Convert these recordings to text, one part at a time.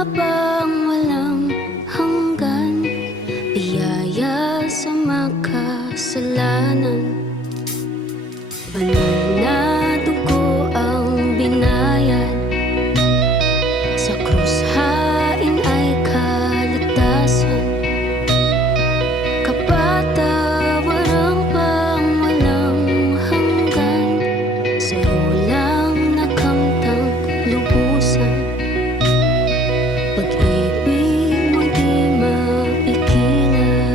bang walang hanggan, biyaya sa makasalanan. Banal na dugo ang binayad, sa krus hain ay kaligtasan. Kapatawaran pang walang hanggan, sa'yo lang nakamtang lubusan. Pag-ibig mo'y di mapigilan,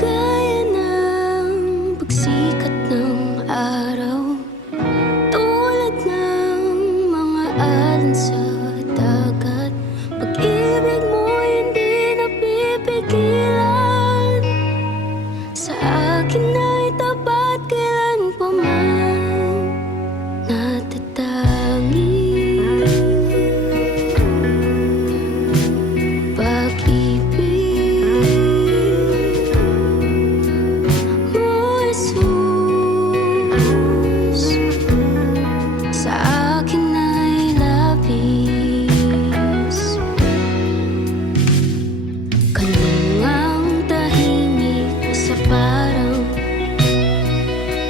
gaya ng pagsikat ng araw, tulad ng mga alon sa dagat. Pag-ibig mo'y hindi napipigilan, sa akin ay tapat kailan pa man natatangi. Pag-ibig mo, Jesus, sa akin ay labis. Kanungang tahimik sa parang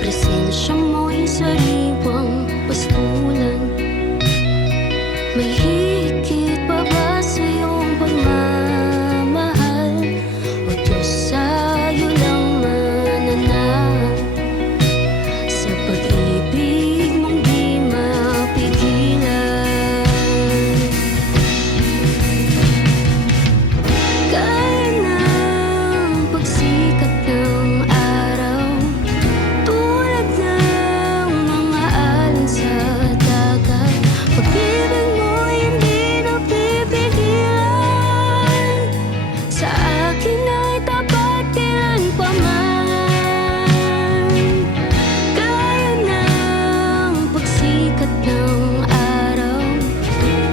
presensya mo'y sariwang pastulan. May higit pa ba sa iyong pagmamahal, o Diyos sa'yo lang mananahan? Sa pag-ibig mong di mapigilan, gaya ng pagsikat ng araw, tulad ng mga alon sa dagat. Pag-ibig mo'y hindi napipigilan, sa akin ay tapat kailan pa man. Gaya ng pagsikat ng araw,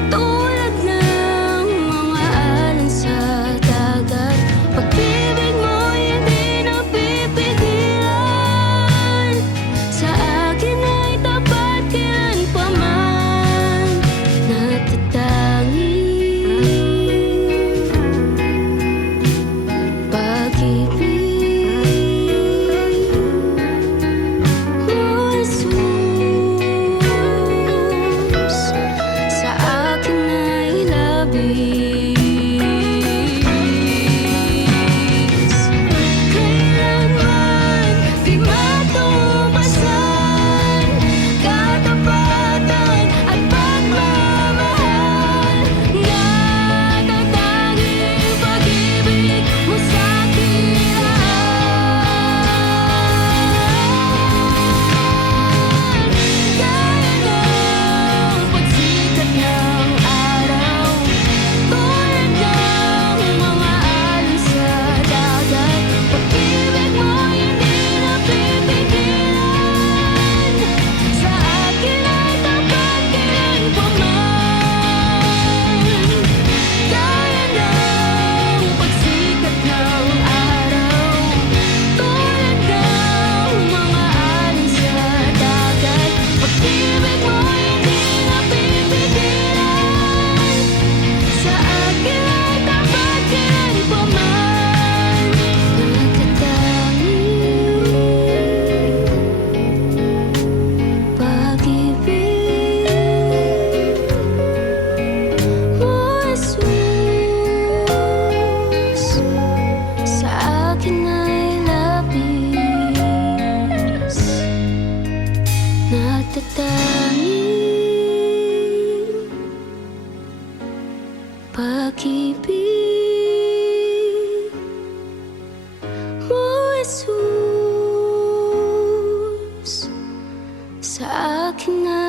tulad ng mga alon sa dagat. Pag-ibig mo'y hindi napipigilan, sa akin ay tapat kailan pa man natatangi. Pag-ibig mo, Jesus, sa akin ay labis. Kailanman di matupasan, katapatan at pagmamahal. Natatanging pag-ibig mo sa'kin lahat. Gaya ng pagsikat ng araw, tulad ng mga alon sa dagat. Pag-ibig mo'y hindi napipigilan, sa akin ay tapat kailan pa man. Gaya ng pagsikat ng araw, tulad ng mga alon sa dagat. Pag-ibig mo'y hindi napipigilan, sa akin ay tapat kailan pa man natatangi. Pag-ibig mo, Jesus, sa akin ay labis. Natatangi. Pag-ibig mo, Jesus, sa akin ay